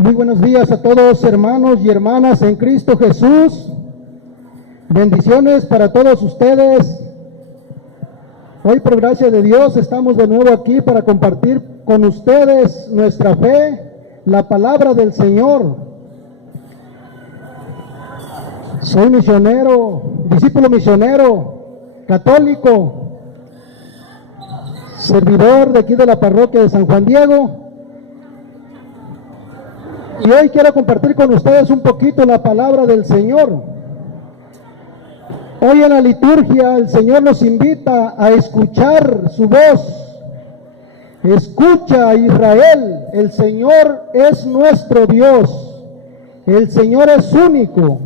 Muy buenos días a todos, hermanos y hermanas en Cristo Jesús. Bendiciones para todos ustedes. Hoy, por gracia de Dios, estamos de nuevo aquí para compartir con ustedes nuestra fe, la palabra del Señor. Soy misionero, discípulo misionero, católico, servidor de aquí de la parroquia de San Juan Diego. Y hoy quiero compartir con ustedes un poquito la palabra del Señor. Hoy en la liturgia el Señor nos invita a escuchar su voz. Escucha, Israel, el Señor es nuestro Dios. El Señor es único.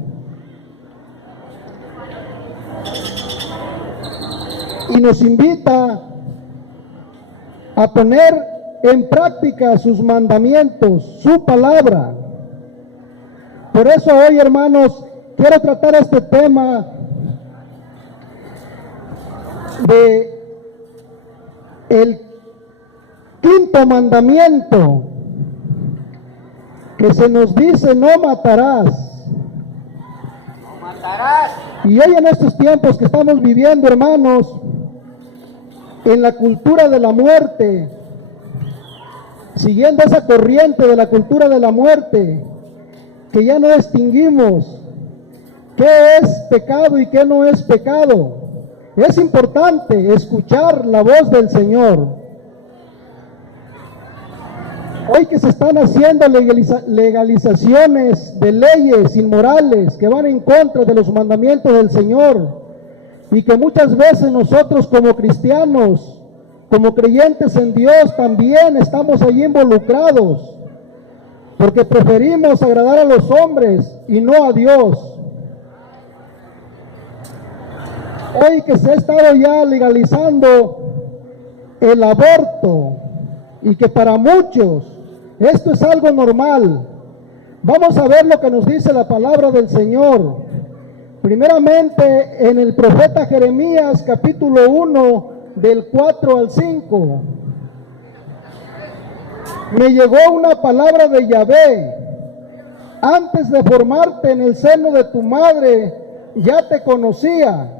Y nos invita a poner en práctica sus mandamientos, su palabra. Por eso hoy, hermanos, quiero tratar este tema de el quinto mandamiento, que se nos dice: no matarás. No matarás. Y hoy en estos tiempos que estamos viviendo, hermanos, en la cultura de la muerte, siguiendo esa corriente de la cultura de la muerte, que ya no distinguimos qué es pecado y qué no es pecado. Es importante escuchar la voz del Señor. Hoy que se están haciendo legalizaciones de leyes inmorales que van en contra de los mandamientos del Señor, y que muchas veces nosotros como cristianos, como creyentes en Dios, también estamos allí involucrados, porque preferimos agradar a los hombres y no a Dios. Hoy que se ha estado ya legalizando el aborto, y que para muchos esto es algo normal, vamos a ver lo que nos dice la palabra del Señor. Primeramente en el profeta Jeremías, capítulo 1, del 4 al 5. Me llegó una palabra de Yahvé: antes de formarte en el seno de tu madre, ya te conocía.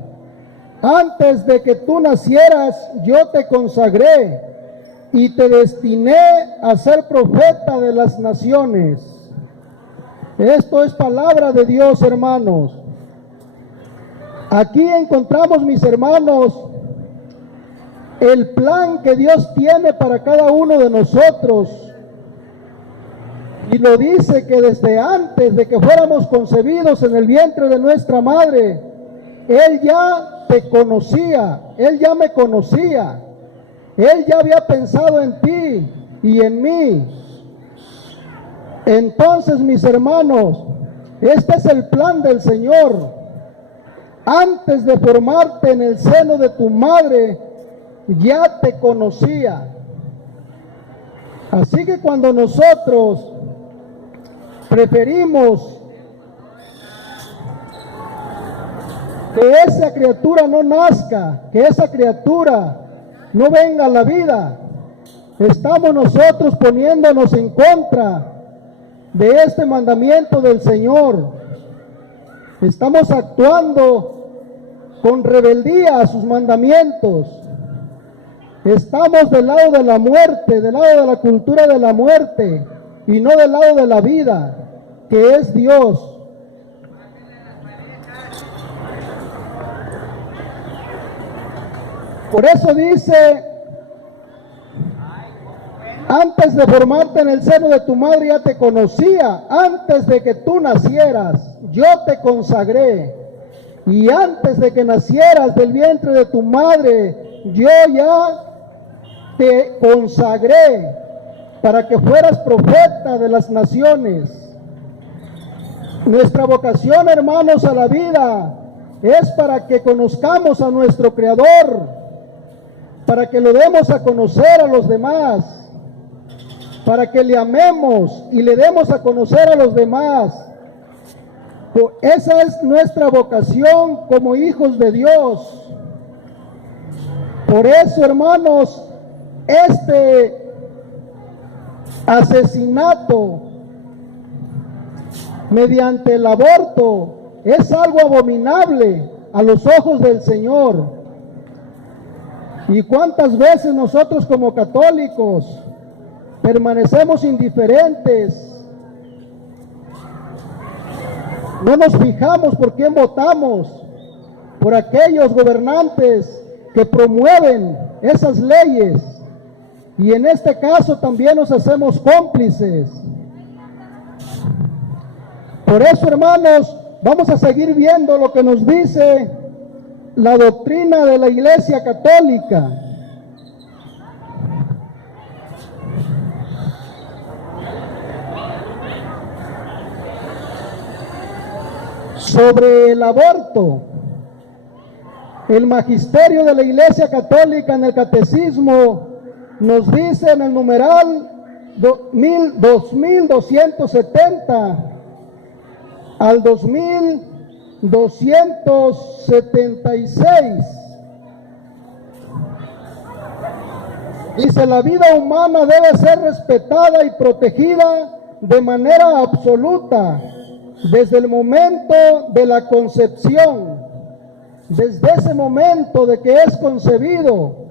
Antes de que tú nacieras, yo te consagré y te destiné a ser profeta de las naciones. Esto es palabra de Dios, hermanos. Aquí encontramos, mis hermanos, el plan que Dios tiene para cada uno de nosotros. Y lo dice que desde antes de que fuéramos concebidos en el vientre de nuestra madre, Él ya te conocía, Él ya me conocía, Él ya había pensado en ti y en mí. Entonces, mis hermanos, este es el plan del Señor. Antes de formarte en el seno de tu madre, ya te conocía. Así que cuando nosotros preferimos que esa criatura no nazca, que esa criatura no venga a la vida, estamos nosotros poniéndonos en contra de este mandamiento del Señor. Estamos actuando con rebeldía a sus mandamientos. Estamos del lado de la muerte, del lado de la cultura de la muerte, y no del lado de la vida, que es Dios. Por eso dice: antes de formarte en el seno de tu madre ya te conocía, antes de que tú nacieras yo te consagré, y antes de que nacieras del vientre de tu madre yo ya te consagré para que fueras profeta de las naciones. Nuestra vocación, hermanos, a la vida es para que conozcamos a nuestro Creador, para que lo demos a conocer a los demás, para que le amemos y le demos a conocer a los demás. Esa es nuestra vocación como hijos de Dios. Por eso, hermanos, este asesinato mediante el aborto es algo abominable a los ojos del Señor. ¿Y cuántas veces nosotros como católicos permanecemos indiferentes? No nos fijamos por quién votamos, por aquellos gobernantes que promueven esas leyes, y en este caso también nos hacemos cómplices. Por eso, hermanos, vamos a seguir viendo lo que nos dice la doctrina de la Iglesia Católica. Sobre el aborto, el magisterio de la Iglesia Católica en el Catecismo nos dice en el numeral 2270 al 2276, dice: la vida humana debe ser respetada y protegida de manera absoluta desde el momento de la concepción. Desde ese momento de que es concebido,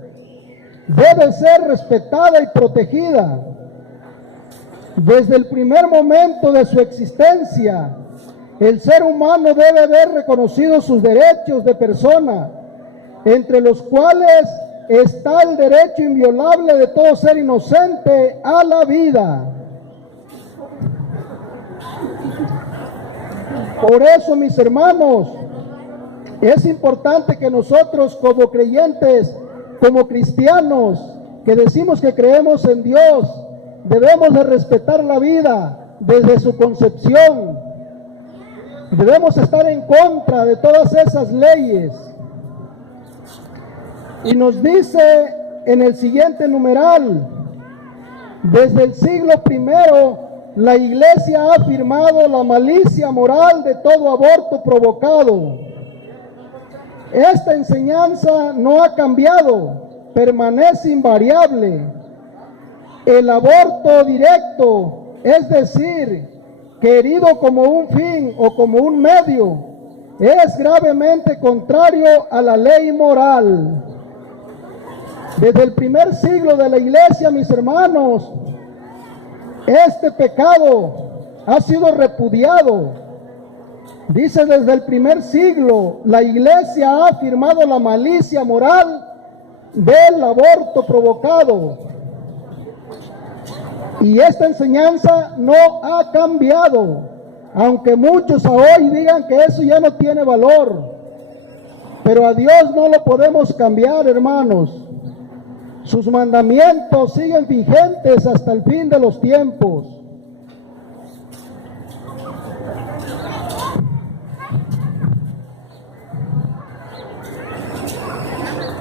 debe ser respetada y protegida. Desde el primer momento de su existencia, el ser humano debe ver reconocidos sus derechos de persona, entre los cuales está el derecho inviolable de todo ser inocente a la vida. Por eso, mis hermanos, es importante que nosotros como creyentes, como cristianos, que decimos que creemos en Dios, debemos de respetar la vida desde su concepción. Debemos estar en contra de todas esas leyes. Y nos dice en el siguiente numeral: desde el siglo I, la Iglesia ha afirmado la malicia moral de todo aborto provocado. Esta enseñanza no ha cambiado, permanece invariable. El aborto directo, es decir, querido como un fin o como un medio, es gravemente contrario a la ley moral. Desde el primer siglo de la Iglesia, mis hermanos, este pecado ha sido repudiado. Dice: desde el primer siglo, la Iglesia ha afirmado la malicia moral del aborto provocado. Y esta enseñanza no ha cambiado, aunque muchos a hoy digan que eso ya no tiene valor. Pero a Dios no lo podemos cambiar, hermanos. Sus mandamientos siguen vigentes hasta el fin de los tiempos.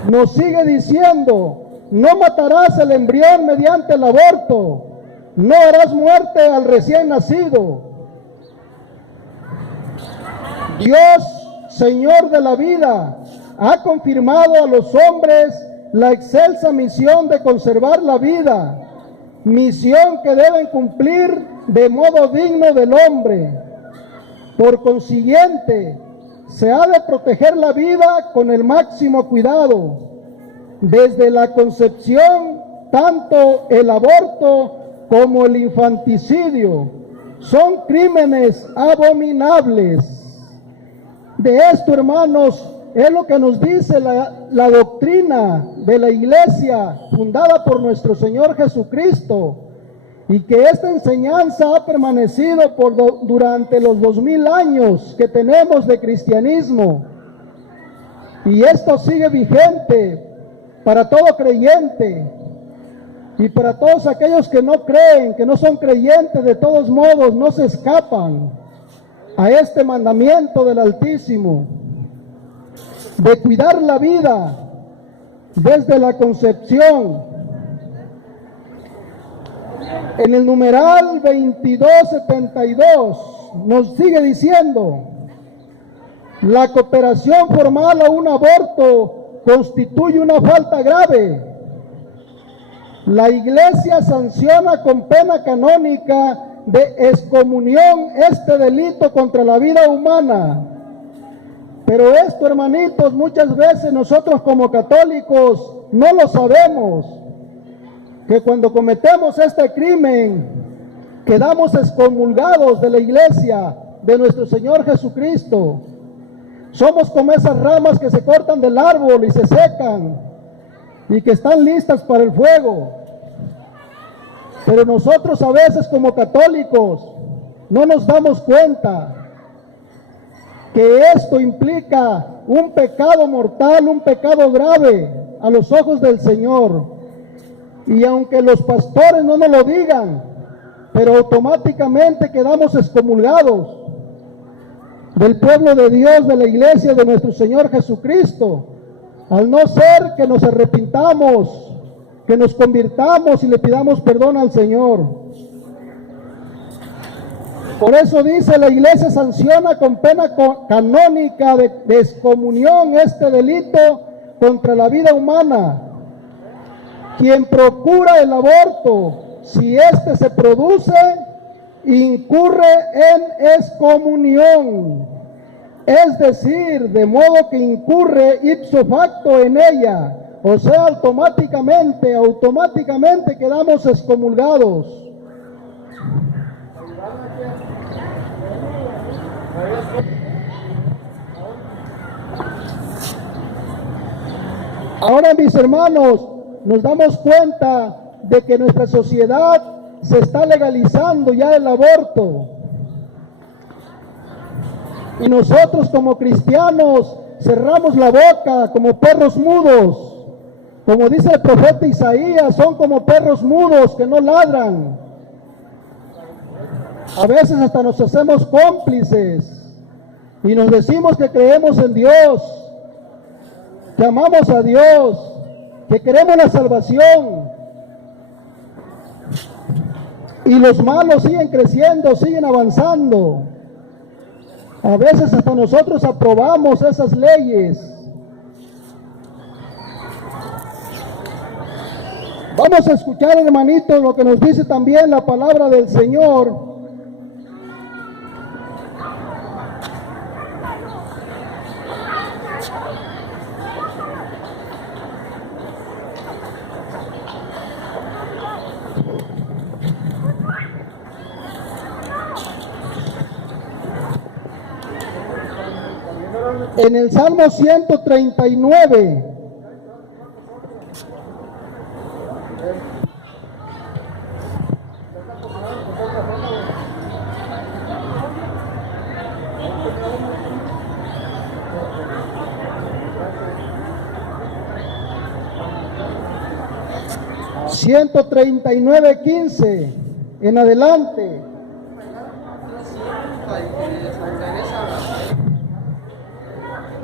Nos sigue diciendo: no matarás el embrión mediante el aborto, no harás muerte al recién nacido. Dios, Señor de la vida, ha confirmado a los hombres la excelsa misión de conservar la vida, misión que deben cumplir de modo digno del hombre. Por consiguiente, se ha de proteger la vida con el máximo cuidado. Desde la concepción, tanto el aborto como el infanticidio son crímenes abominables. De esto, hermanos, es lo que nos dice la doctrina de la Iglesia fundada por nuestro Señor Jesucristo, y que esta enseñanza ha permanecido durante los 2000 años que tenemos de cristianismo, y esto sigue vigente para todo creyente, y para todos aquellos que no creen, que no son creyentes. De todos modos no se escapan a este mandamiento del Altísimo de cuidar la vida desde la concepción. En el numeral 2272 nos sigue diciendo: la cooperación formal a un aborto constituye una falta grave. La Iglesia sanciona con pena canónica de excomunión este delito contra la vida humana. Pero esto, hermanitos, muchas veces nosotros como católicos no lo sabemos, que cuando cometemos este crimen quedamos excomulgados de la iglesia de nuestro Señor Jesucristo. Somos como esas ramas que se cortan del árbol y se secan y que están listas para el fuego. Pero nosotros a veces como católicos no nos damos cuenta que esto implica un pecado mortal, un pecado grave a los ojos del Señor. Y aunque los pastores no nos lo digan, pero automáticamente quedamos excomulgados del pueblo de Dios, de la iglesia de nuestro Señor Jesucristo, al no ser que nos arrepintamos, que nos convirtamos y le pidamos perdón al Señor. Por eso dice, la iglesia sanciona con pena canónica de excomunión este delito contra la vida humana. Quien procura el aborto, si éste se produce, incurre en excomunión, es decir, de modo que incurre ipso facto en ella, o sea, automáticamente quedamos excomulgados. Ahora, mis hermanos, nos damos cuenta de que nuestra sociedad se está legalizando ya el aborto. Y nosotros como cristianos cerramos la boca como perros mudos. Como dice el profeta Isaías, son como perros mudos que no ladran. A veces hasta nos hacemos cómplices y nos decimos que creemos en Dios, que amamos a Dios, que queremos la salvación. Y los malos siguen creciendo, siguen avanzando. A veces hasta nosotros aprobamos esas leyes. Vamos a escuchar, hermanitos, lo que nos dice también la palabra del Señor. En el Salmo 139, (139:15) en adelante.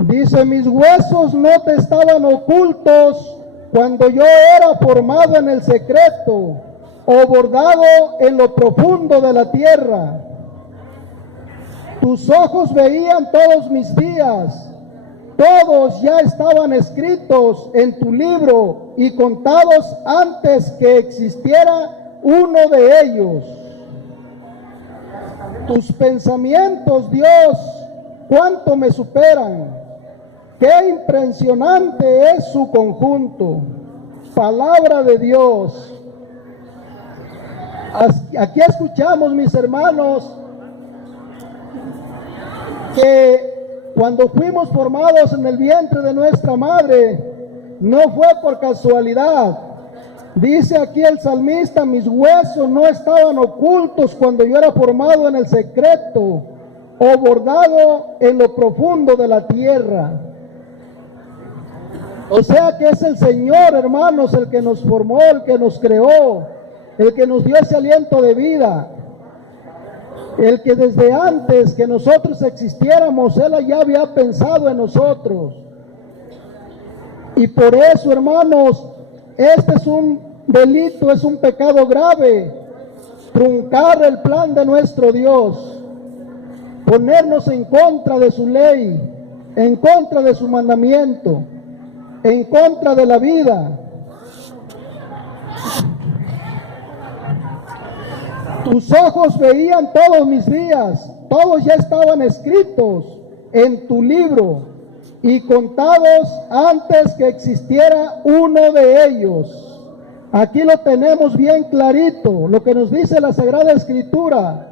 Dice, mis huesos no te estaban ocultos cuando yo era formado en el secreto o bordado en lo profundo de la tierra. Tus ojos veían todos mis días, todos ya estaban escritos en tu libro y contados antes que existiera uno de ellos. Tus pensamientos, Dios, cuánto me superan. Qué impresionante es su conjunto. Palabra de Dios. Aquí escuchamos, mis hermanos, que cuando fuimos formados en el vientre de nuestra madre, no fue por casualidad. Dice aquí el salmista, mis huesos no estaban ocultos cuando yo era formado en el secreto o bordado en lo profundo de la tierra. O sea que es el Señor, hermanos, el que nos formó, el que nos creó, el que nos dio ese aliento de vida, el que desde antes que nosotros existiéramos, Él ya había pensado en nosotros. Y por eso, hermanos, este es un delito, es un pecado grave, truncar el plan de nuestro Dios, ponernos en contra de su ley, en contra de su mandamiento, en contra de la vida. Tus ojos veían todos mis días, todos ya estaban escritos en tu libro y contados antes que existiera uno de ellos. Aquí lo tenemos bien clarito, lo que nos dice la Sagrada Escritura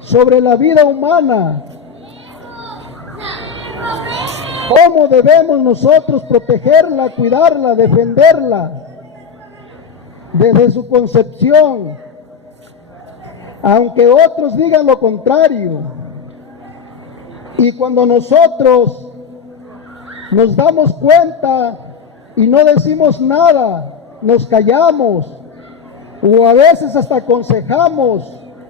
sobre la vida humana. ¿Cómo debemos nosotros protegerla, cuidarla, defenderla desde su concepción? Aunque otros digan lo contrario. Y cuando nosotros nos damos cuenta y no decimos nada, nos callamos o a veces hasta aconsejamos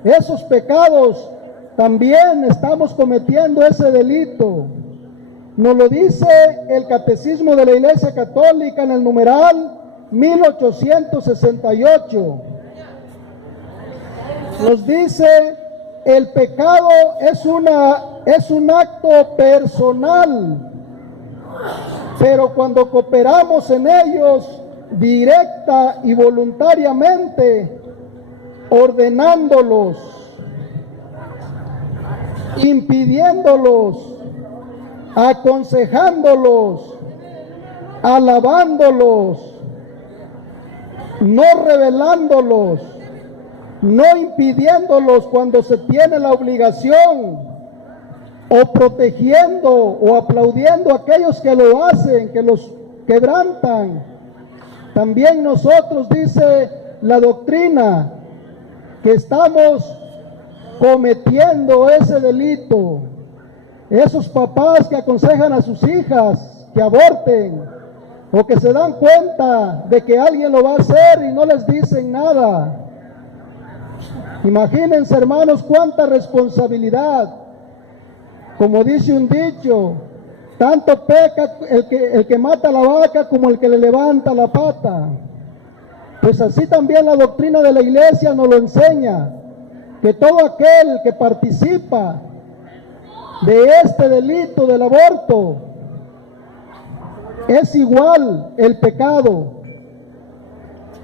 esos pecados, también estamos cometiendo ese delito. Nos lo dice el Catecismo de la Iglesia Católica en el numeral 1868. Nos dice, el pecado es un acto personal, pero cuando cooperamos en ellos directa y voluntariamente, ordenándolos, impidiéndolos, aconsejándolos, alabándolos, no revelándolos, no impidiéndolos cuando se tiene la obligación, o protegiendo o aplaudiendo a aquellos que lo hacen, que los quebrantan. También nosotros, dice la doctrina, que estamos cometiendo ese delito. Esos papás que aconsejan a sus hijas que aborten, o que se dan cuenta de que alguien lo va a hacer y no les dicen nada. Imagínense, hermanos, cuánta responsabilidad. Como dice un dicho, tanto peca el que mata la vaca como el que le levanta la pata. Pues así también la doctrina de la Iglesia nos lo enseña, que todo aquel que participa de este delito del aborto es igual el pecado.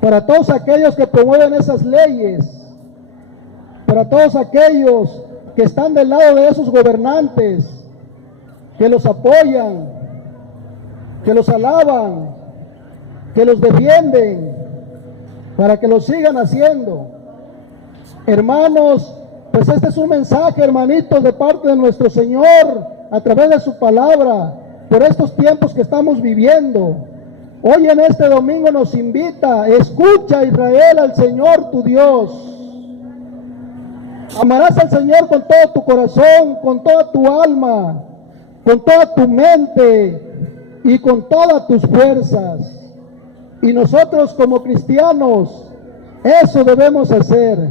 Para todos aquellos que promueven esas leyes, para todos aquellos que están del lado de esos gobernantes, que los apoyan, que los alaban, que los defienden, para que lo sigan haciendo. Hermanos, pues este es un mensaje, hermanitos, de parte de nuestro Señor, a través de su palabra, por estos tiempos que estamos viviendo. Hoy en este domingo nos invita: escucha, Israel, al Señor tu Dios. Amarás al Señor con todo tu corazón, con toda tu alma, con toda tu mente y con todas tus fuerzas. Y nosotros como cristianos, eso debemos hacer.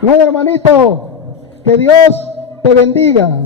No, hermanito, que Dios te bendiga.